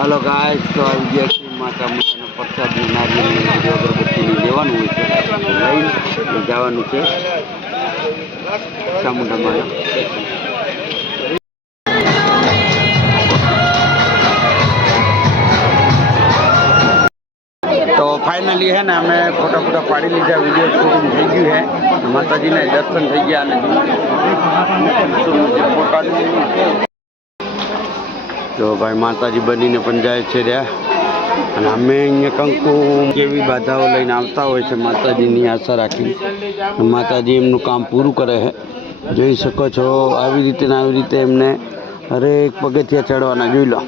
Hello guys, तो આવી ગયા છે માતા માતાનો પ્રસાદની નારિયેળની અગરબત્તીની લેવાનું હોય છે, લઈને જવાનું છે ચામુંડામાં. तो फाइनली है ना અમે ફોટા ફોટા પાડી લીધા, વિડીયો શૂટિંગ થઈ ગયું છે, માતાજીના દર્શન થઈ ગયા અને તો ભાઈ માતાજી બનીને પણ જાય છે રહ્યા. અને અમે અહીંયા કંકુ કેવી બાધાઓ લઈને આવતા હોય છે માતાજીની આશા રાખી, માતાજી એમનું કામ પૂરું કરે છે. જોઈ શકો છો આવી રીતે ને આવી રીતે એમને હરેક પગથિયા ચડવાના. જોઈ લો.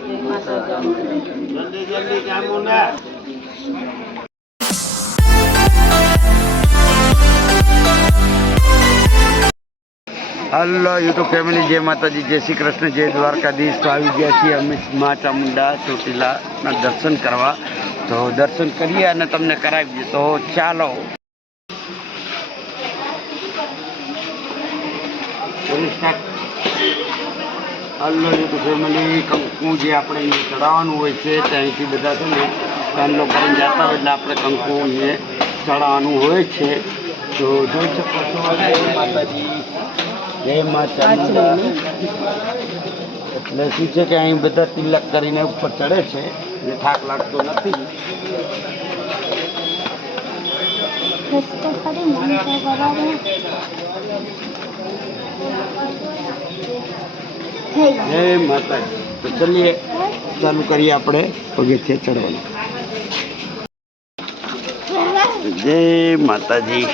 હલો યુટ્યુબ ફેમિલી, જય માતાજી, જય શ્રી કૃષ્ણ, જય દ્વારકાધીશ. તો આવી ગયા છીએ અમે મા ચામુંડા ચોટીલાના દર્શન કરવા. તો દર્શન કરીએ અને તમને કરાવીએ. તો ચાલો. હલો યુટ્યુબ ફેમિલી, કંકુ જે આપણે અહીંયા ચડાવવાનું હોય છે ત્યાંથી બધા છે ને ચાંદલો કરીને જતા હોય એટલે આપણે કંકુ અહીંયા ચડાવવાનું હોય છે. તો જોઈ શકો છો માતાજી, જય મા ચામુંડા. એટલે શું છે કે અહીં બધા તિલક કરીને ઉપર ચડે છે એટલે થાક લાગતો નથી. જય માતાજી. તો ચલીએ, ચાલુ કરીએ આપણે પગથિયે ચડવાનું. જય માતાજી.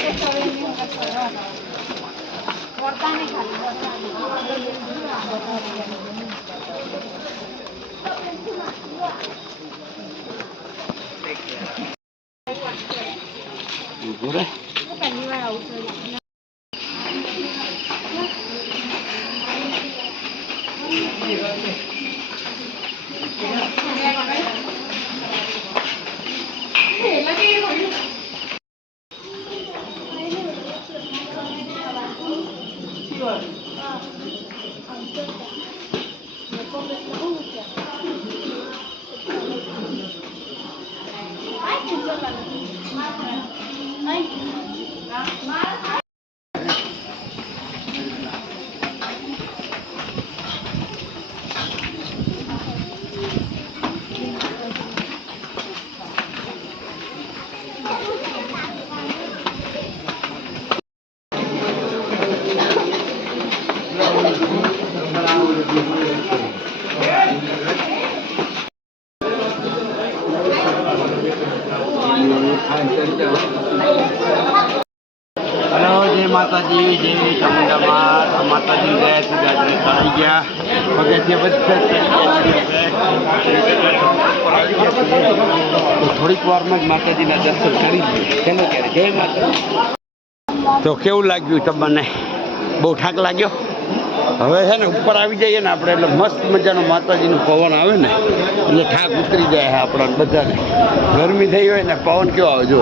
હેલો, જય માતાજી, જય ચામુંડામાં. માતાજી ગયા છે, ગાડી ચડી ગયા, પગથિયા બધા તો થોડીક વારમાં જ માતાજીના દર્શન કરી દઈએ. ચલો ત્યારે, જય માતાજી. તો કેવું લાગ્યું તમને? બહુ થાક લાગ્યો? હવે છે ને ઉપર આવી જઈએ ને આપણે એટલે મસ્ત મજાનો માતાજીનો પવન આવે ને એટલે થાક ઉતરી જાય છે આપણા બધાને. ગરમી થઈ હોય ને પવન કેવો આવે જો,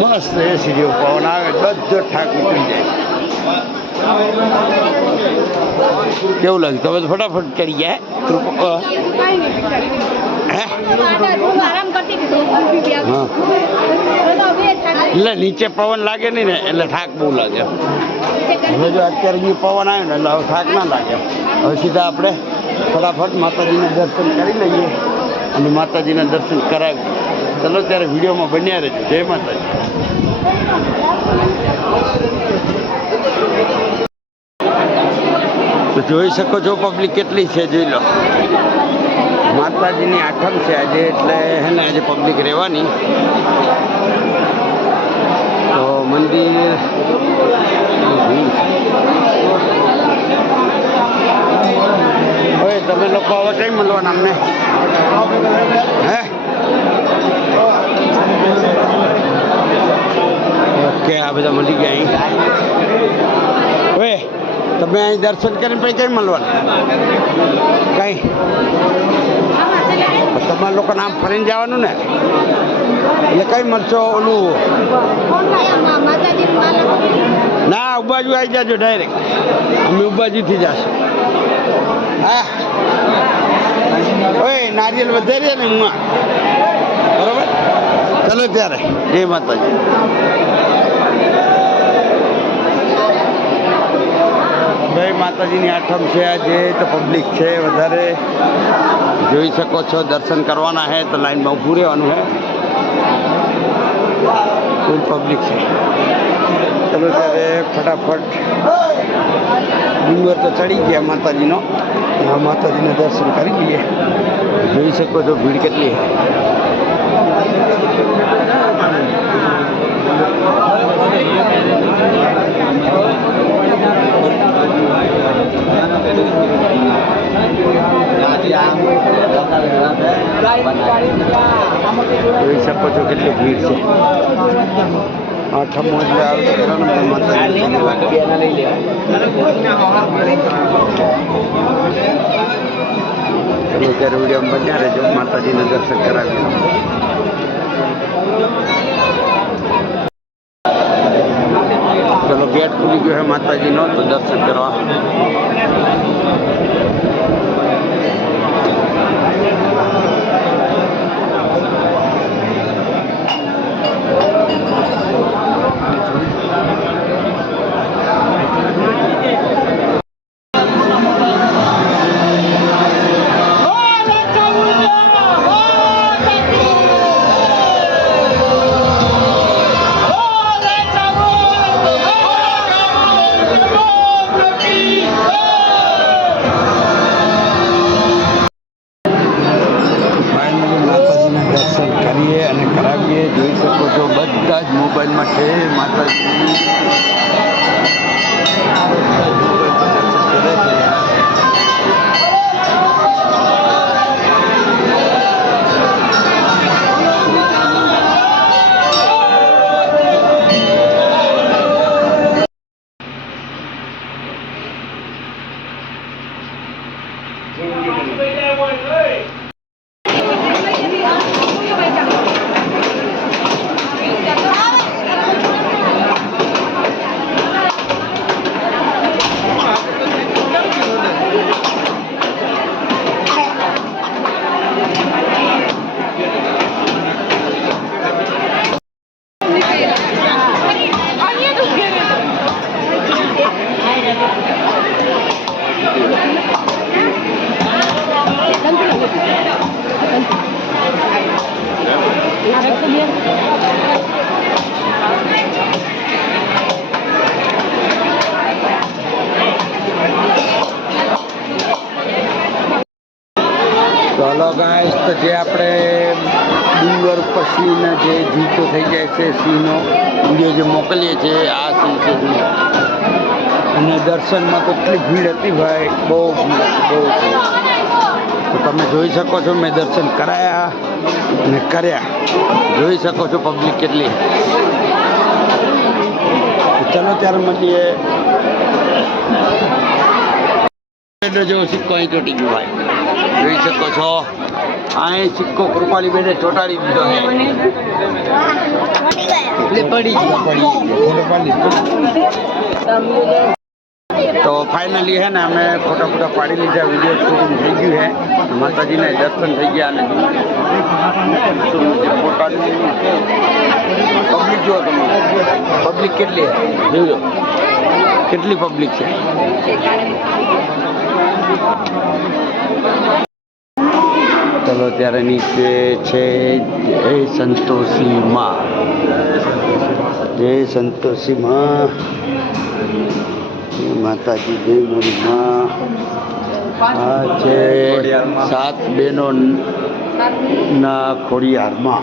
મસ્ત એસી જેવો પવન આવે, બધો થાક ઉતરી જાય. કેવું લાગ્યું? તમે તો ફટાફટ ચડી ગયા. એટલે નીચે પવન લાગે નહીં ને એટલે થાક બહુ લાગે. હવે જો અત્યારે જે પવન આવ્યો ને એટલે હવે થાક ના લાગે. હવે સીધા આપણે ફટાફટ માતાજીના દર્શન કરી લઈએ અને માતાજીના દર્શન કરાવીએ. ચલો ત્યારે વિડીયોમાં બન્યા રહેજો. જય માતાજી. તો જોઈ શકો છો પબ્લિક કેટલી છે, જોઈ લો. માતાજીની આઠમ છે આજે એટલે હે ને આજે પબ્લિક રહેવાની. તો મંદિર હવે તમે લોકો હવે કઈ મળવાના અમને? હે ઓકે, આ બધા મળી ગયા અહીં. હવે તમે અહીં દર્શન કરીને પછી કઈ મળવાના? કઈ તમારા લોકોને આમ ફરીને જવાનું ને એટલે કઈ મળશો? ઓલું ના, ઉબાજુ આવી જાજો ડાયરેક્ટ. અમે ઉબાજુથી જશું. હા, ઓય નારિયેલ વધારીએ ને હું બરોબર. ચલો ત્યારે જય માતાજી. જય માતાજીની આઠમ છે આજે, તો પબ્લિક છે વધારે, જોઈ શકો છો. દર્શન કરવાના હે તો લાઈનમાં ઊભું રહેવાનું હે, ફૂલ પબ્લિક છે. ચલો ત્યારે ફટાફટ ડુંગર તો ચડી ગયા માતાજીનો, માતાજીના દર્શન કરી લઈએ. જોઈ શકો છો ભીડ કેટલી છે. જોઈ શકો છો કેટલી ભીડ છે. આઠમો એટલે આવે માતાજી. ચલો ત્યારે વિડીયો બન્યા રહેજો, માતાજીના દર્શન કરાવી. ચલો ગેટ ખુલી ગયો છે માતાજીનો, તો દર્શન કરવા. જોઈ શકો છો બધા જ મોબાઈલમાં છે માતાજી. ચાલો ગાઈસ, તો જે આપણે ડુંગર ઉપર સિંહના જે જીવતો થઈ જાય છે, સિંહનો વિડીયો જે મોકલીએ છીએ, આ સિંહ છે. અને દર્શનમાં તો એટલી ભીડ હતી ભાઈ, બહુ ભીડ હતી, બહુ. તો તમે જોઈ શકો છો, મેં દર્શન કરાયા અને કર્યા. જોઈ શકો છો પબ્લિક કેટલી. ચલો ત્યારે મળીએ. જેવો સિક્કો અહીં ચોટી ગયો ભાઈ, જોઈ શકો છો. અહીં સિક્કો કૃપાલી બેને ચોટાડી દીધો છે. તો ફાઇનલી હે ને અમે ફોટા પાડી લીધા, વિડીયો શૂટિંગ થઈ ગયું છે, માતાજીને દર્શન થઈ ગયા. અને પબ્લિક જુઓ તમે, પબ્લિક કેટલી જોજો, કેટલી પબ્લિક છે. ચલો ત્યારે નીચે છે જય સંતોષી માં, જય સંતોષી માં, માતાજી જય મારી માં. આ છે 7 બહેનો ના ખોડિયારમાં,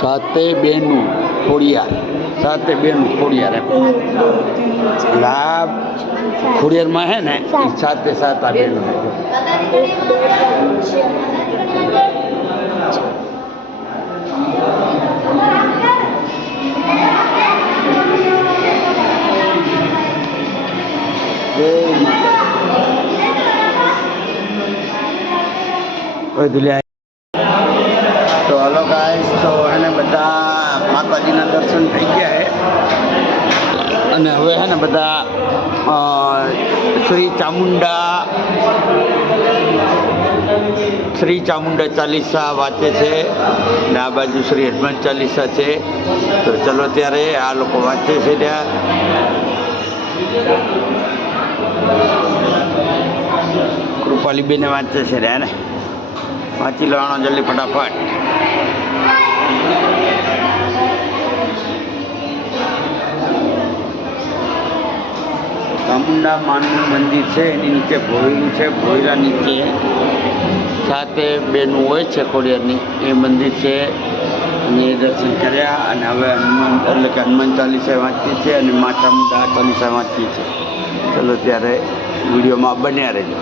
7 બહેનો ખોડિયાર, 7 બહેનો ખોડિયાર. એમ આ ખોડિયારમાં હે ને 7 આ બહેનો. તો હલો ગાઈસ, તો એને બધા માતાજીના દર્શન થઈ ગયા છે. અને હવે હે ને બધા શ્રી ચામુંડા શ્રી ચામુંડા ચાલીસા વાંચે છે ને આ બાજુ શ્રી હનુમાન ચાલીસા છે. તો ચલો ત્યારે આ લોકો વાંચે છે ત્યાં. કૃપાલીબેને વાંચે છે ત્યાં ને વાંચી લેવાનો જલ્દી ફટાફટ. ચામુંડા માનું મંદિર છે એની નીચે ભોયરું છે. ભોયરા નીચે સાથે બેનું હોય છે ખોડિયારની એ મંદિર છે અને એ દર્શન કર્યા. અને હવે હનુમાન એટલે કે હનુમાન ચાલીસા વાંચીએ છીએ અને મા ચામુંડા ચાલીસા વાંચીએ છીએ. ચલો ત્યારે વિડીયોમાં બન્યા રહેજો.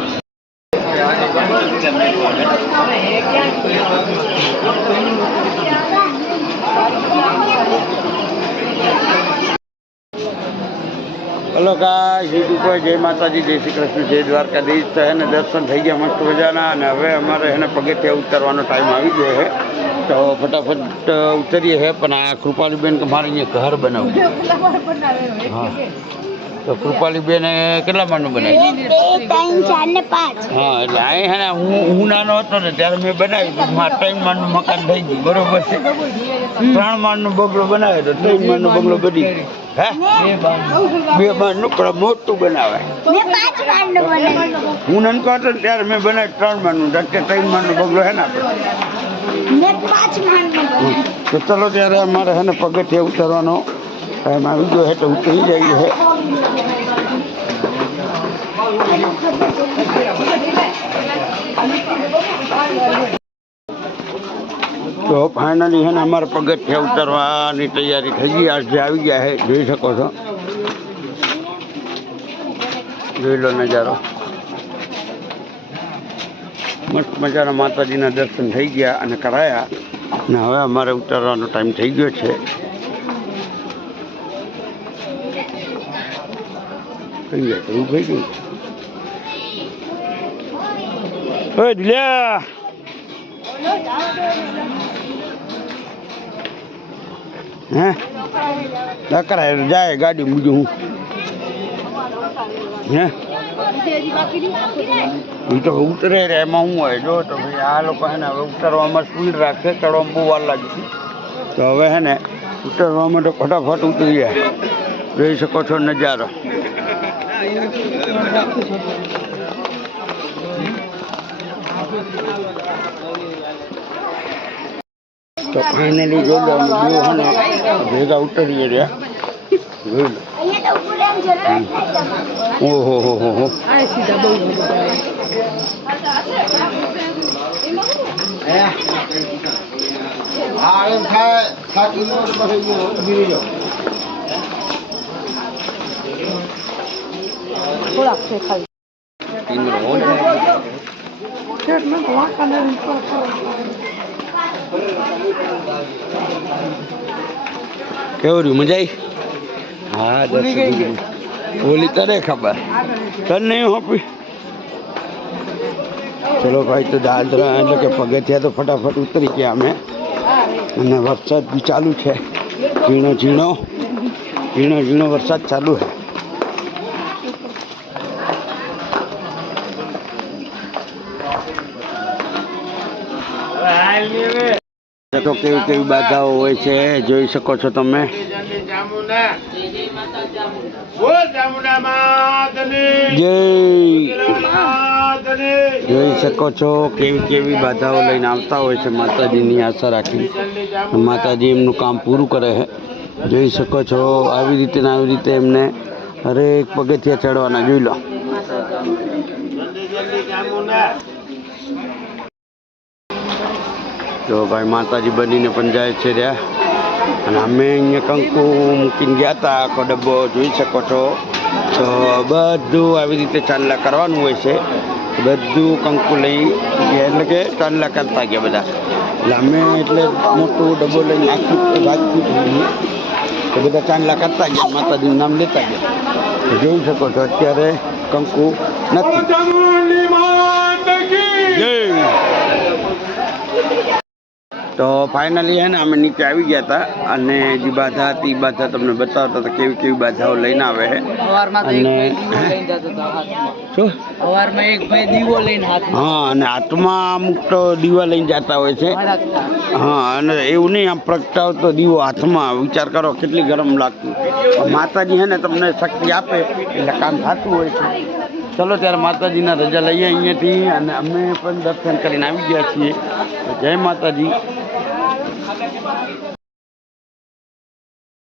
હલો ગાઈસ, યુટ્યુબ પર જય માતાજી, જય શ્રી કૃષ્ણ, જય દ્વારકાધીશ. તો એને દર્શન થઈ ગયા મસ્ત મજાના અને હવે અમારે એને પગથિયા ઉતરવાનો ટાઈમ આવી ગયો છે. તો ફટાફટ ઉતરીએ છે. પણ આ કૃપાલીબેન કે મારે અહીંયા ઘર બનાવવું. હા, તો કૃપાલીબેને કેટલા માળનું બનાવ્યું? 2, 3, 4 ને 5. હા, એટલે અહીં હે ને હું નાનો હતો ને ત્યારે મેં બનાવ્યું. મારે 3 માળનું મકાન થઈ ગયું, બરોબર છે. 3 માળનો બંગલો બનાવ્યો તો 3 માળનો બંગલો બની ગયો. હે 2 માળનું પણ મોટું બનાવે. હું નાનકો હતો ને ત્યારે મેં બનાવ્યું 3 માળનું. અત્યારે 3 માળનો બંગલો હે ને આપણે. તો ચલો ત્યારે અમારે હે ને પગથિયે ઉતરવાનો ટાઈમ આવી ગયો છે. તો ઉતરી જઈએ છે. તો ફાઇનલી છે ને અમારે પગથિયા ઉતરવાની તૈયારી થઈ ગઈ. આજે આવી ગયા છે, જોઈ શકો છો. જોઈ લો નજારો. મસ્ત મજાના માતાજીના દર્શન થઈ ગયા અને કરાયા. અને હવે અમારે ઉતરવાનો ટાઈમ થઈ ગયો છે. કઈ ગયા એવું થઈ ગયું. ઓય દિલ્યા, હે કરાય જાય ગાડી બીજું હું હે એ તો ઉતરે રે. એમાં શું હોય જો તો ભાઈ આ લોકો હે ને હવે ઉતરવામાં સ્પીડ રાખશે. ચડવામાં બહુ વાર લાગી. તો હવે હે ને ઉતરવામાં તો ફટાફટ ઉતરી જાય. જોઈ શકો છો નજારો. તો ફાઇનલી જોઈ લો બે હે ને ભેગા ઉતરીએ રહ્યા. જોઈ લો. ઓહો હો હો હો. કેવું રહ્યું? મજા આવી? હા, ઓલી તને ખબર, તને નહીં હોપી. ચલો ભાઈ, તો દાદરા એટલે કે પગથિયા તો ફટાફટ ઉતરી ગયા અમે. અને વરસાદ બી ચાલુ છે. ઝીણો ઝીણો ઝીણો ઝીણો વરસાદ ચાલુ છે. તો કેવી કેવી બાધાઓ હોય છે જોઈ શકો છો તમે. જોઈ શકો છો કેવી કેવી બાધાઓ લઈને આવતા હોય છે. માતાજીની આશા રાખી માતાજી એમનું કામ પૂરું કરે છે. જોઈ શકો છો આવી રીતે ને આવી રીતે એમને હરેક પગથિયા ચડવાના. જોઈ લો. તો ભાઈ માતાજી બનીને પણ જાય છે રહ્યા. અને અમે અહીંયા કંકુ મૂકીને ગયા હતા. આખો ડબ્બો જોઈ શકો છો. તો બધું આવી રીતે ચાંદલા કરવાનું હોય છે. બધું કંકુ લઈ એટલે કે ચાંદલા કરતા ગયા બધા. એટલે અમે એટલે મોટું ડબ્બો લઈને આખું રાખી તો બધા ચાંદલા કરતા ગયા, માતાજીનું નામ લેતા ગયા. તો જોઈ શકો છો અત્યારે કંકુ નથી. તો ફાઇનલી હે ને અમે નીચે આવી ગયા હતા અને જે બાધા હતી એ બાધા તમને બતાવતા હતા કેવી કેવી બાધાઓ લઈને આવે છે. શું હા, અને હાથમાં અમુક તો દીવા લઈને જતા હોય છે. હા, અને એવું નહીં આમ પ્રગટાવતો દીવો હાથમાં, વિચાર કરો કેટલી ગરમ લાગતું. માતાજી હે ને તમને શક્તિ આપે એટલે કામ થતું હોય છે. ચલો ત્યારે માતાજીના રજા લઈએ અહીંયાથી અને અમે પણ દર્શન કરીને આવી ગયા છીએ. જય માતાજી.